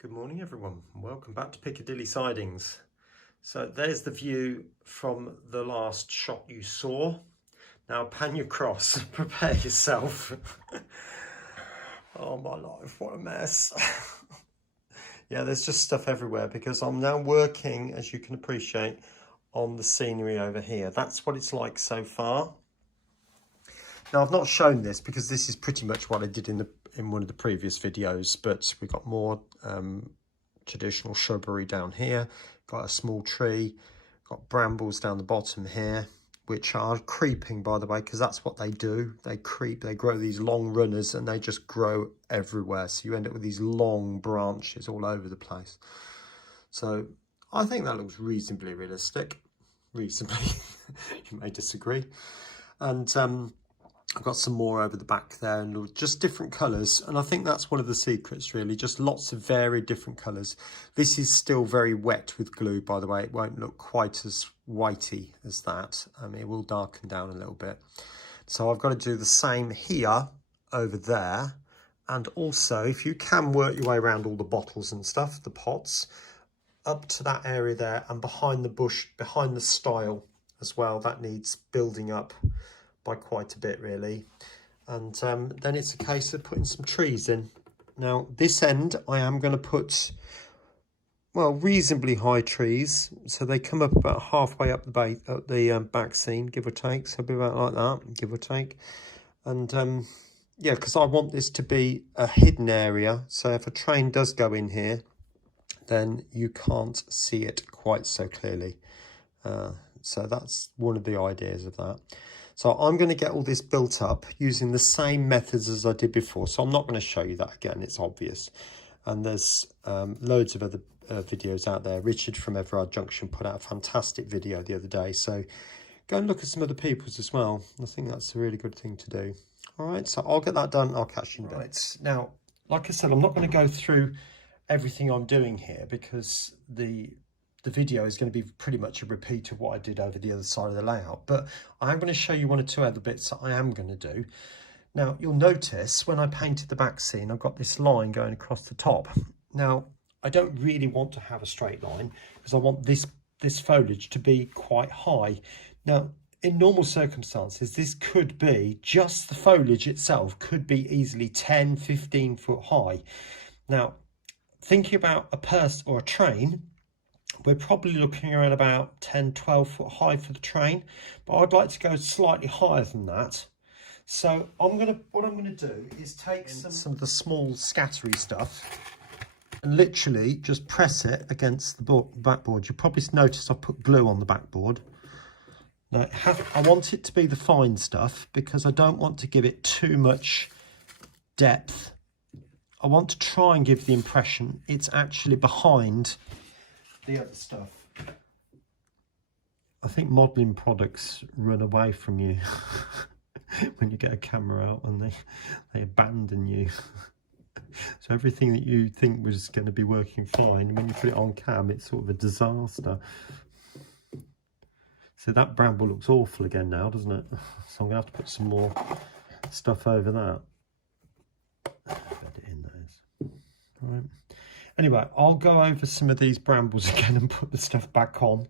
Good morning everyone, welcome back to Piccadilly Sidings. So there's the view from the last shot you saw. Now pan your cross, prepare yourself. Oh my life, what a mess. Yeah, there's just stuff everywhere because I'm now working, as you can appreciate, on the scenery over here. That's what it's like so far. Now I've not shown this because this is pretty much what I did in one of the previous videos, but we've got more traditional shrubbery down here, got a small tree, got brambles down the bottom here, which are creeping, by the way, because that's what they do. They creep, they grow these long runners and they just grow everywhere. So you end up with these long branches all over the place. So I think that looks reasonably realistic. Reasonably, you may disagree. And I've got some more over the back there and just different colours. And I think that's one of the secrets, really, just lots of varied different colours. This is still very wet with glue, by the way. It won't look quite as whitey as that. It will darken down a little bit. So I've got to do the same here, over there. And also, if you can work your way around all the bottles and stuff, the pots, up to that area there and behind the bush, behind the stile as well, that needs building up by quite a bit, really. And then it's a case of putting some trees in. Now this end I am going to put, well, reasonably high trees, so they come up about halfway up the back scene, give or take. So it'll be about like that, give or take. And yeah, because I want this to be a hidden area, so if a train does go in here then you can't see it quite so clearly. So that's one of the ideas of that. So I'm going to get all this built up using the same methods as I did before. So I'm not going to show you that again, it's obvious. And there's loads of other videos out there. Richard from Everard Junction put out a fantastic video the other day. So go and look at some other people's as well. I think that's a really good thing to do. All right, so I'll get that done. I'll catch you in a bit. Right, now, like I said, I'm not going to go through everything I'm doing here because the video is going to be pretty much a repeat of what I did over the other side of the layout, but I am going to show you one or two other bits that I am going to do. Now you'll notice when I painted the back scene, I've got this line going across the top. Now I don't really want to have a straight line because I want this foliage to be quite high. Now in normal circumstances, this could be, just the foliage itself could be easily 10-15 foot high. Now thinking about a purse or a train, we're probably looking around about 10-12 foot high for the train, but I'd like to go slightly higher than that. So what I'm gonna do is take some of the small scattery stuff and literally just press it against the backboard. You'll probably notice I put glue on the backboard. Now I want it to be the fine stuff because I don't want to give it too much depth. I want to try and give the impression it's actually behind the other stuff. I think modelling products run away from you when you get a camera out and they abandon you. So everything that you think was going to be working fine, when you put it on cam, it's sort of a disaster. So that bramble looks awful again now, doesn't it? So I'm going to have to put some more stuff over that. Add it in, that is. All right. Anyway, I'll go over some of these brambles again and put the stuff back on.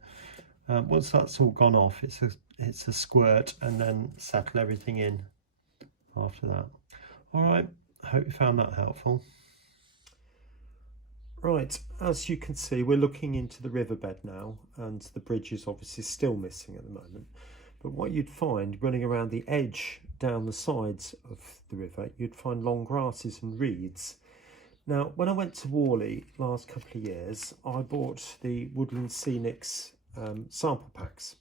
Once that's all gone off, it's a squirt and then settle everything in after that. All right, I hope you found that helpful. Right, as you can see, we're looking into the riverbed now, and the bridge is obviously still missing at the moment. But what you'd find running around the edge down the sides of the river, you'd find long grasses and reeds. Now, when I went to Worley last couple of years, I bought the Woodland Scenics sample packs,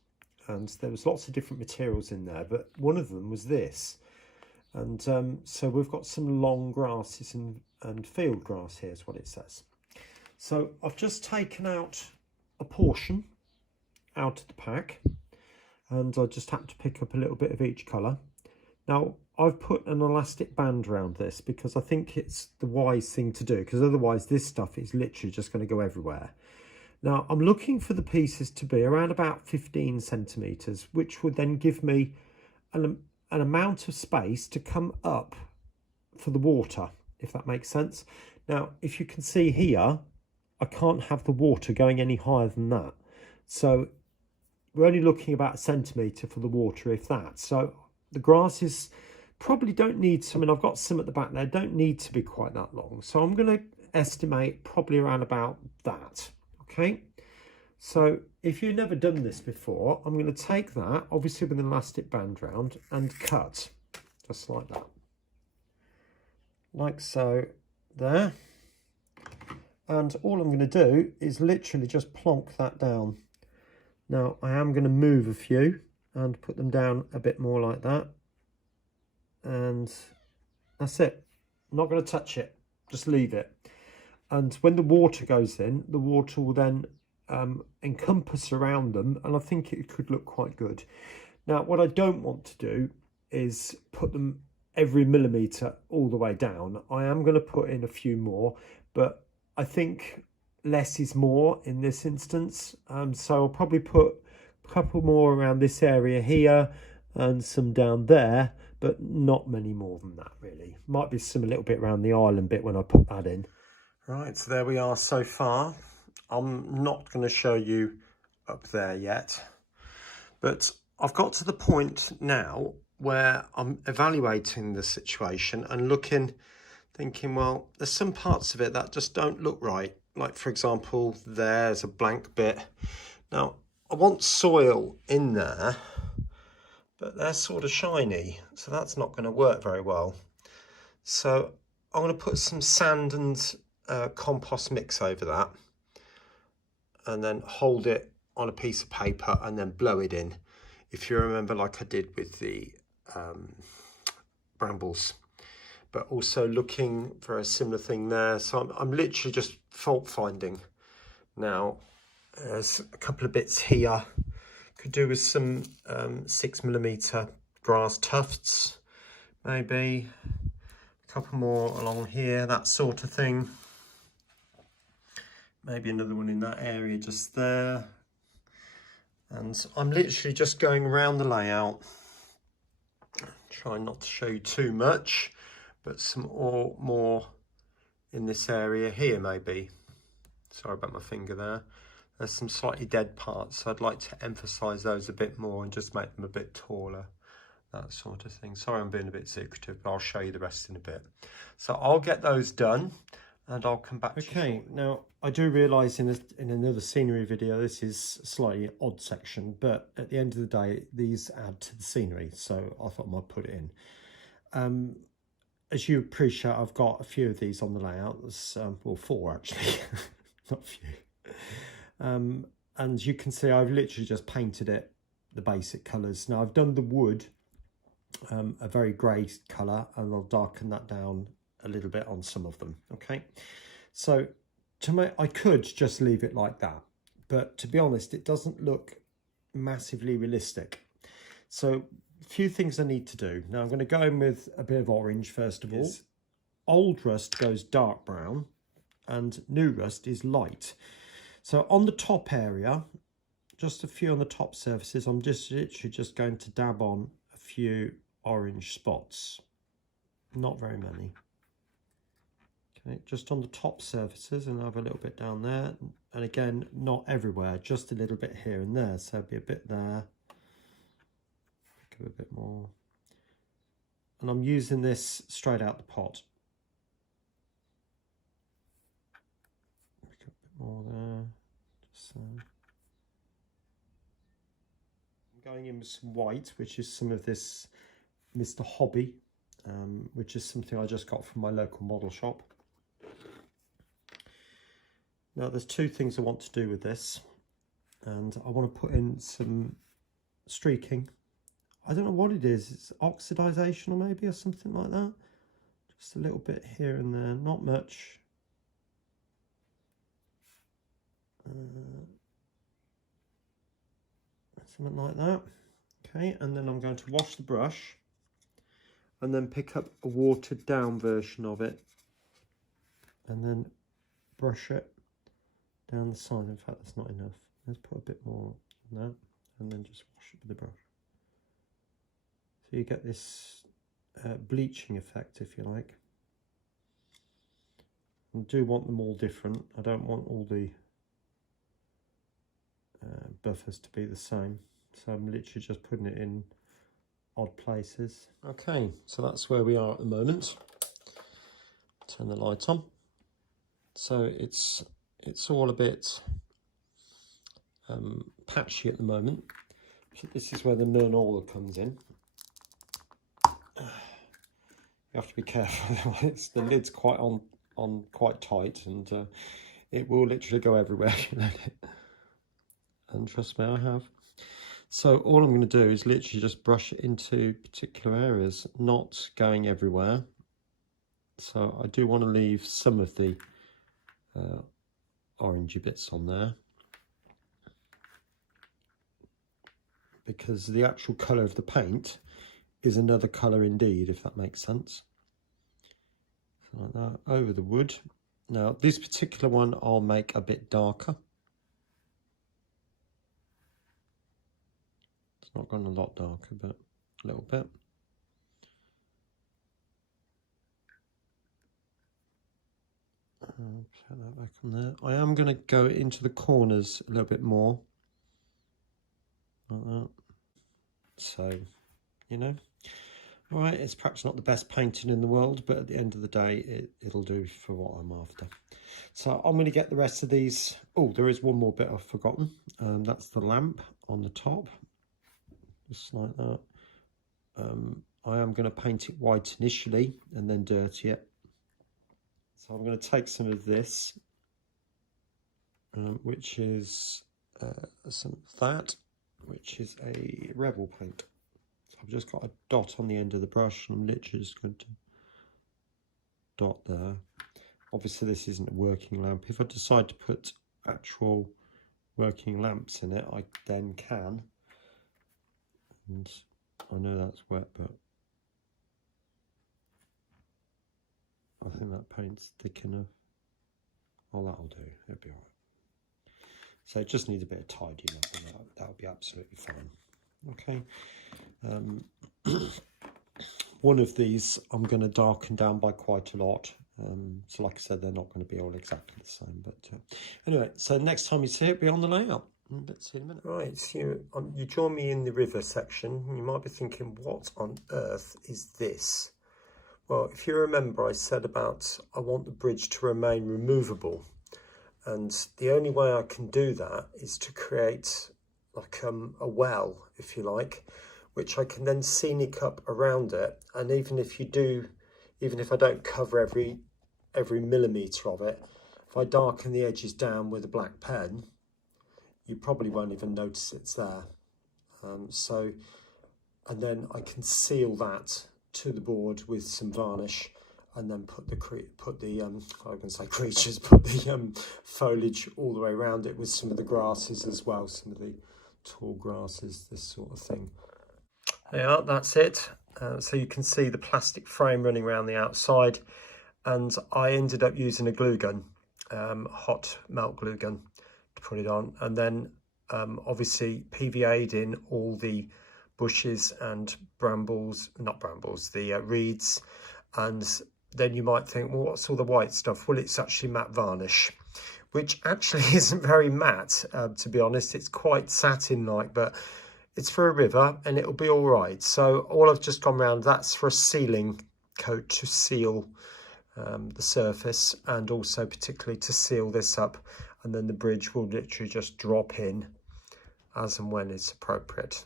and there was lots of different materials in there, but one of them was this. And so we've got some long grasses and field grass here is what it says. So I've just taken out a portion out of the pack, and I just happened to pick up a little bit of each colour. Now, I've put an elastic band around this because I think it's the wise thing to do, because otherwise this stuff is literally just going to go everywhere. Now, I'm looking for the pieces to be around about 15 centimetres, which would then give me an amount of space to come up for the water, if that makes sense. Now, if you can see here, I can't have the water going any higher than that. So we're only looking about 1 centimetre for the water, if that. So the grasses probably don't need some, and I've got some at the back there, don't need to be quite that long. So I'm going to estimate probably around about that, okay? So if you've never done this before, I'm going to take that, obviously with an elastic band round, and cut, just like that. Like so, there. And all I'm going to do is literally just plonk that down. Now, I am going to move a few and put them down a bit more like that. And that's it. I'm not going to touch it, just leave it. And when the water goes in, the water will then encompass around them, and I think it could look quite good. Now, what I don't want to do is put them every millimetre all the way down. I am going to put in a few more, but I think less is more in this instance. So I'll probably put a couple more around this area here and some down there, but not many more than that really. Might be some a little bit around the island bit when I put that in. Right, so there we are so far. I'm not going to show you up there yet, but I've got to the point now where I'm evaluating the situation and thinking, well, there's some parts of it that just don't look right. Like, for example, there's a blank bit. Now, I want soil in there, but they're sort of shiny, so that's not going to work very well. So I'm going to put some sand and compost mix over that, and then hold it on a piece of paper and then blow it in. If you remember, like I did with the brambles. But also looking for a similar thing there. So I'm literally just fault finding. Now, there's a couple of bits here. Could do with some 6mm grass tufts, maybe. A couple more along here, that sort of thing. Maybe another one in that area just there. And I'm literally just going around the layout. Trying not to show you too much, but some more in this area here maybe. Sorry about my finger there. There's some slightly dead parts, so I'd like to emphasize those a bit more and just make them a bit taller, that sort of thing. Sorry I'm being a bit secretive, but I'll show you the rest in a bit. So I'll get those done and I'll come back to you shortly. Now I do realise in another scenery video this is a slightly odd section, but at the end of the day these add to the scenery, so I thought I might put it in. As you appreciate, I've got a few of these on the layout. There's well, 4 actually, not a few. And you can see I've literally just painted it the basic colours. Now I've done the wood a very grey colour, and I'll darken that down a little bit on some of them. Okay, so I could just leave it like that, but to be honest, it doesn't look massively realistic. So a few things I need to do. Now I'm going to go in with a bit of orange first of all. Old rust goes dark brown and new rust is light. So on the top area, just a few on the top surfaces, I'm just literally just going to dab on a few orange spots. Not very many. Okay, just on the top surfaces, and I have a little bit down there. And again, not everywhere, just a little bit here and there. So it'll be a bit there. Give it a bit more. And I'm using this straight out the pot. Make a bit more there. Just so. I'm going in with some white, which is some of this Mr. Hobby, which is something I just got from my local model shop. Now there's 2 things I want to do with this, and I want to put in some streaking. I don't know what it is, it's oxidization or maybe, or something like that. Just a little bit here and there, not much. Something like that. Okay, and then I'm going to wash the brush and then pick up a watered down version of it and then brush it down the side. In fact, that's not enough. Let's put a bit more on that and then just wash it with the brush. So you get this bleaching effect, if you like. I do want them all different. I don't want all the buffers to be the same. So I'm literally just putting it in odd places. Okay, so that's where we are at the moment. Turn the light on. So it's all a bit patchy at the moment. So this is where the Nernala comes in. You have to be careful. The lid's quite on quite tight, and it will literally go everywhere if you let it. And trust me, I have. So all I'm going to do is literally just brush it into particular areas, not going everywhere. So I do want to leave some of the orangey bits on there, because the actual colour of the paint is another colour indeed, if that makes sense. So like that, over the wood. Now this particular one I'll make a bit darker. It's not gone a lot darker, but a little bit. Put that back on there. I am going to go into the corners a little bit more, like that. So, you know, all right, it's perhaps not the best painting in the world, but at the end of the day, it'll do for what I'm after. So I'm going to get the rest of these. Oh, there is one more bit I've forgotten. That's the lamp on the top, just like that. I am going to paint it white initially and then dirty it. So I'm going to take some of this, which is some of that, which is a Rebel paint. So I've just got a dot on the end of the brush, and I'm literally just going to dot there. Obviously this isn't a working lamp. If I decide to put actual working lamps in it, I then can. And I know that's wet, but I think that paint's thick enough. Oh, that'll do. It'll be all right. So it just needs a bit of tidying up, and that'll be absolutely fine. Okay. One of these I'm going to darken down by quite a lot. So like I said, they're not going to be all exactly the same. But anyway, so next time you see it, be on the layout. Let's see in a minute. Right, so you join me in the river section. You might be thinking, what on earth is this? Well, if you remember, I said about I want the bridge to remain removable. And the only way I can do that is to create like a well, if you like, which I can then scenic up around it. And even if I don't cover every millimetre of it, if I darken the edges down with a black pen, you probably won't even notice it's there. And then I can seal that to the board with some varnish, and then put the foliage all the way around it with some of the grasses as well, some of the tall grasses, this sort of thing. Yeah, that's it. So you can see the plastic frame running around the outside, and I ended up using a glue gun, hot melt glue gun, to put it on, and then obviously PVA'd in all the bushes and the reeds. And then you might think, well, what's all the white stuff? Well, it's actually matte varnish, which actually isn't very matte, to be honest. It's quite satin-like, but it's for a river and it'll be all right. So all I've just gone round, that's for a sealing coat to seal the surface, and also particularly to seal this up, and then the bridge will literally just drop in as and when it's appropriate.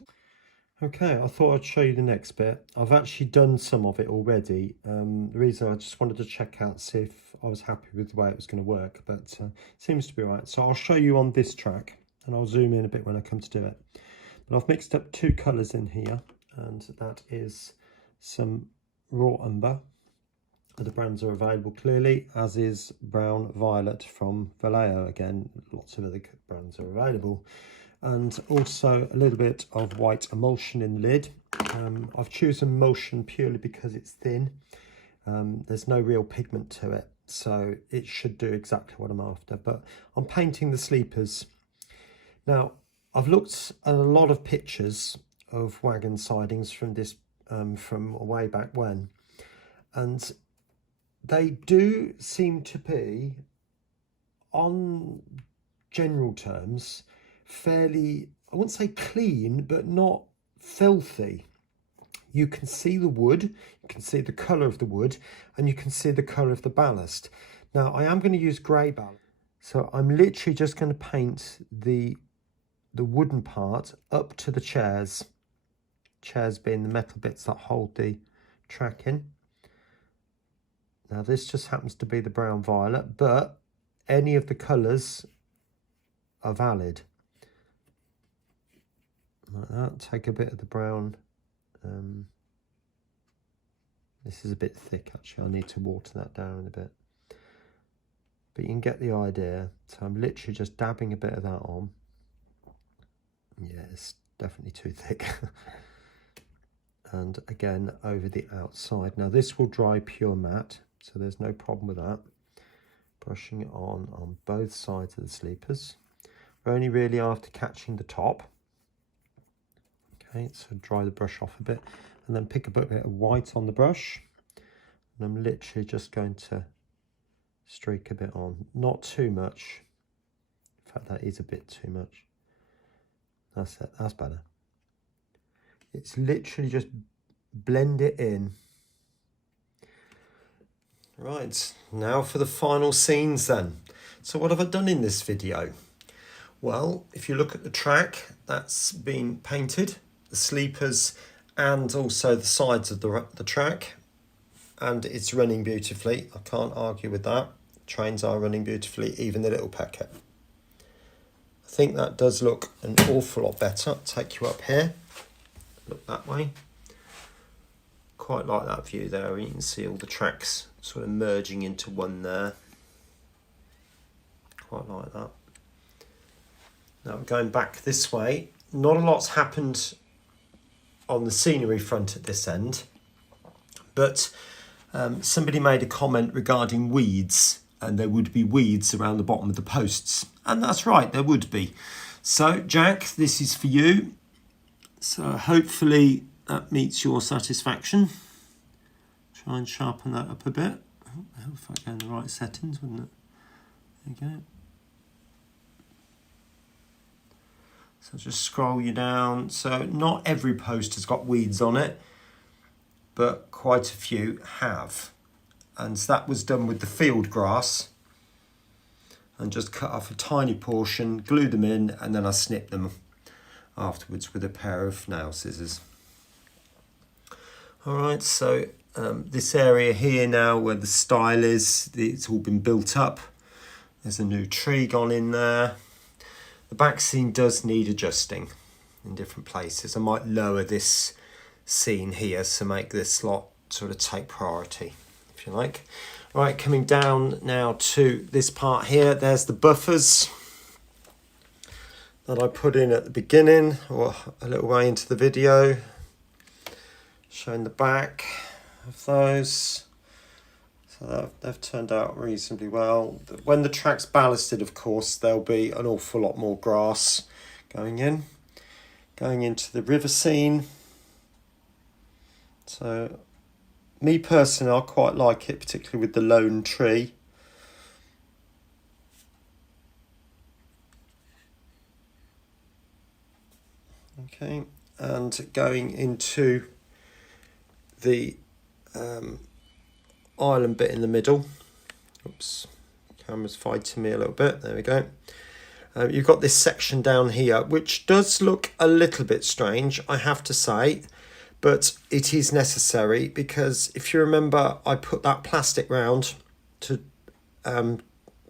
Okay, I thought I'd show you the next bit. I've actually done some of it already. The reason I just wanted to check out, see if I was happy with the way it was going to work, but it seems to be right. So I'll show you on this track, and I'll zoom in a bit when I come to do it. But I've mixed up two colours in here, and that is some raw umber. The brands are available clearly, as is brown violet from Vallejo. Again, lots of other brands are available. And also a little bit of white emulsion in the lid. I've chosen emulsion purely because it's thin. There's no real pigment to it, so it should do exactly what I'm after. But I'm painting the sleepers. Now, I've looked at a lot of pictures of wagon sidings from this, from way back when, and they do seem to be, on general terms, fairly, I wouldn't say clean, but not filthy. You can see the wood, you can see the colour of the wood, and you can see the colour of the ballast. Now, I am going to use grey ballast, so I'm literally just going to paint the wooden part up to the chairs. Chairs being the metal bits that hold the track in. Now, this just happens to be the brown violet, but any of the colours are valid. Like that. Take a bit of the brown. This is a bit thick, actually. I need to water that down a bit. But you can get the idea. So I'm literally just dabbing a bit of that on. Yeah, it's definitely too thick. And again, over the outside. Now, this will dry pure matte, so there's no problem with that. Brushing it on both sides of the sleepers. We're only really after catching the top. Okay, so dry the brush off a bit and then pick a bit of white on the brush. And I'm literally just going to streak a bit on, not too much. In fact, that is a bit too much. That's it, that's better. It's literally just blend it in. Right, now for the final scenes then. So what have I done in this video? Well, if you look at the track, that's been painted, the sleepers and also the sides of the track, and it's running beautifully. I can't argue with that. Trains are running beautifully, even the little PECO. I think that does look an awful lot better. I'll take you up here, look that way. Quite like that view there. You can see all the tracks sort of merging into one there. Quite like that. Now going back this way, not a lot's happened on the scenery front at this end, but somebody made a comment regarding weeds, and there would be weeds around the bottom of the posts, and that's right, there would be. So Jack, this is for you. So hopefully that meets your satisfaction. Try and sharpen that up a bit. Oh, if I go in the right settings, wouldn't it? There you go. So just scroll you down. So not every post has got weeds on it, but quite a few have. And that was done with the field grass. And just cut off a tiny portion, glue them in, and then I snip them afterwards with a pair of nail scissors. All right, so this area here now where the stile is, it's all been built up. There's a new tree gone in there. The back scene does need adjusting in different places. I might lower this scene here to make this lot sort of take priority, if you like. Right, coming down now to this part here, there's the buffers that I put in at the beginning, or a little way into the video, showing the back of those. So they've turned out reasonably well. When the track's ballasted, of course, there'll be an awful lot more grass going in. Going into the river scene. So, me personally, I quite like it, particularly with the lone tree. Okay, and going into the island bit in the middle. Oops, camera's fighting me a little bit. There we go. You've got this section down here, which does look a little bit strange, I have to say, but it is necessary because if you remember, I put that plastic round to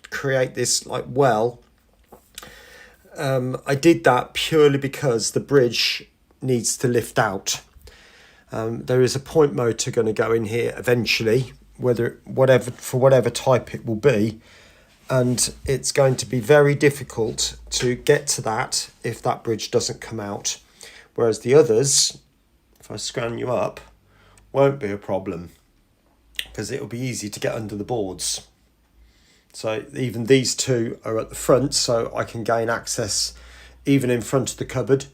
create this like well. I did that purely because the bridge needs to lift out. There is a point motor going to go in here eventually, whatever type it will be, and it's going to be very difficult to get to that if that bridge doesn't come out, whereas the others, if I scan you up, won't be a problem because it'll be easy to get under the boards. So even these two are at the front, so I can gain access even in front of the cupboard.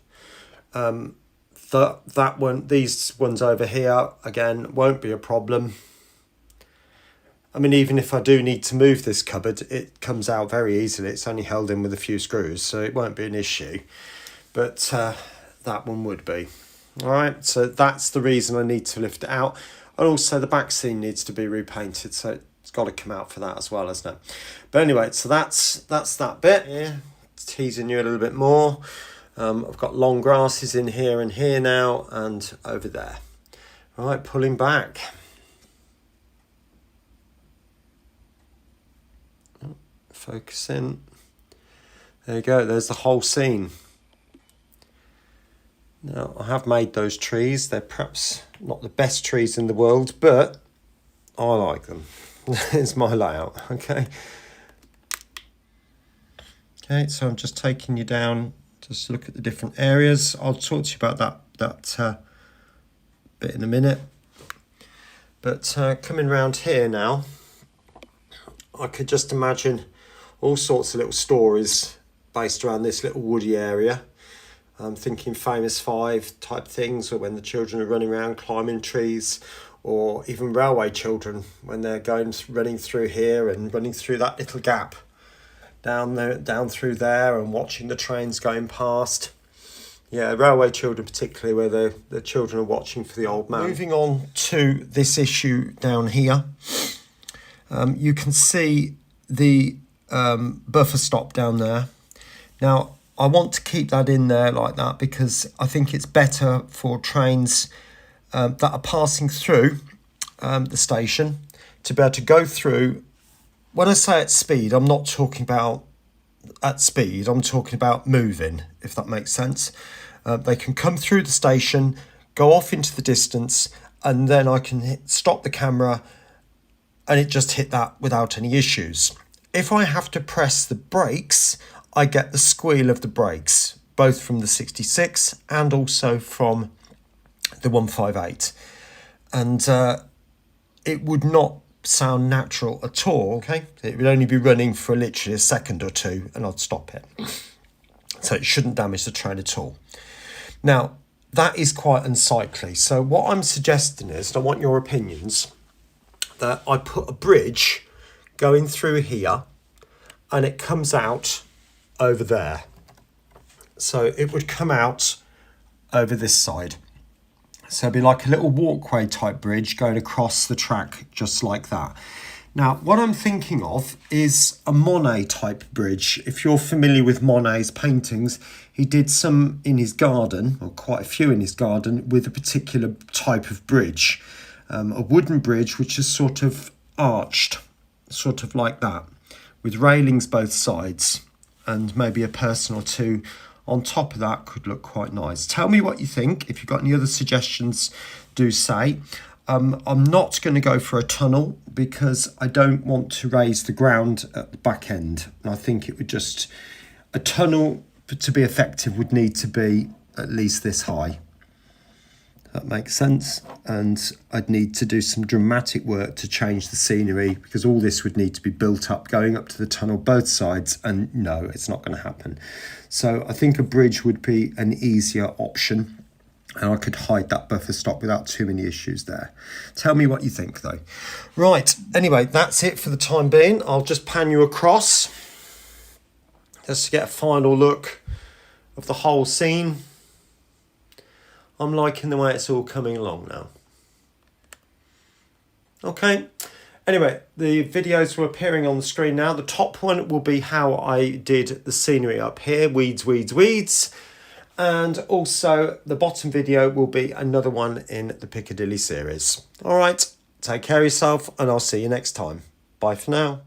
These ones over here, again, won't be a problem. I mean, even if I do need to move this cupboard, it comes out very easily. It's only held in with a few screws, so it won't be an issue. But that one would be. All right, so that's the reason I need to lift it out. And also the back seam needs to be repainted, so it's got to come out for that as well, hasn't it? But anyway, so that's that bit. Yeah, teasing you a little bit more. I've got long grasses in here and here now, and over there. All right, pulling back. Focus in. There you go, there's the whole scene. Now, I have made those trees. They're perhaps not the best trees in the world, but I like them. It's my layout, okay? Okay, so I'm just taking you down, just look at the different areas. I'll talk to you about that bit in a minute. But coming round here now, I could just imagine all sorts of little stories based around this little woody area. I'm thinking Famous Five type things, or when the children are running around climbing trees, or even railway children when they're running through here and running through that little gap down there, down through there, and watching the trains going past. Yeah, railway children particularly, where the children are watching for the old man. Moving on to this issue down here, you can see the buffer stop down there. Now, I want to keep that in there like that because I think it's better for trains that are passing through the station to be able to go through. When I say at speed, I'm not talking about at speed, I'm talking about moving, if that makes sense. They can come through the station, go off into the distance, and then I can stop the camera and it just hit that without any issues. If I have to press the brakes, I get the squeal of the brakes, both from the 66 and also from the 158. And it would not sound natural at all, okay? It would only be running for literally a second or two and I'd stop it. So it shouldn't damage the train at all. Now, that is quite unsightly. So what I'm suggesting is, and I want your opinions, that I put a bridge going through here and it comes out over there. So it would come out over this side. So it'd be like a little walkway type bridge going across the track just like that. Now, what I'm thinking of is a Monet type bridge. If you're familiar with Monet's paintings, he did some in his garden, or quite a few in his garden, with a particular type of bridge. A wooden bridge which is sort of arched, sort of like that, with railings both sides, and maybe a person or two on top of that could look quite nice. Tell me what you think. If you've got any other suggestions, do say. I'm not going to go for a tunnel because I don't want to raise the ground at the back end. And I think it would just, a tunnel to be effective would need to be at least this high. That makes sense. And I'd need to do some dramatic work to change the scenery because all this would need to be built up, going up to the tunnel both sides. And no, it's not going to happen. So I think a bridge would be an easier option. And I could hide that buffer stop without too many issues there. Tell me what you think though. Right, anyway, that's it for the time being. I'll just pan you across just to get a final look of the whole scene. I'm liking the way it's all coming along now. Okay, anyway, the videos are appearing on the screen now. The top one will be how I did the scenery up here, weeds, weeds, weeds. And also the bottom video will be another one in the Piccadilly series. All right, take care of yourself and I'll see you next time. Bye for now.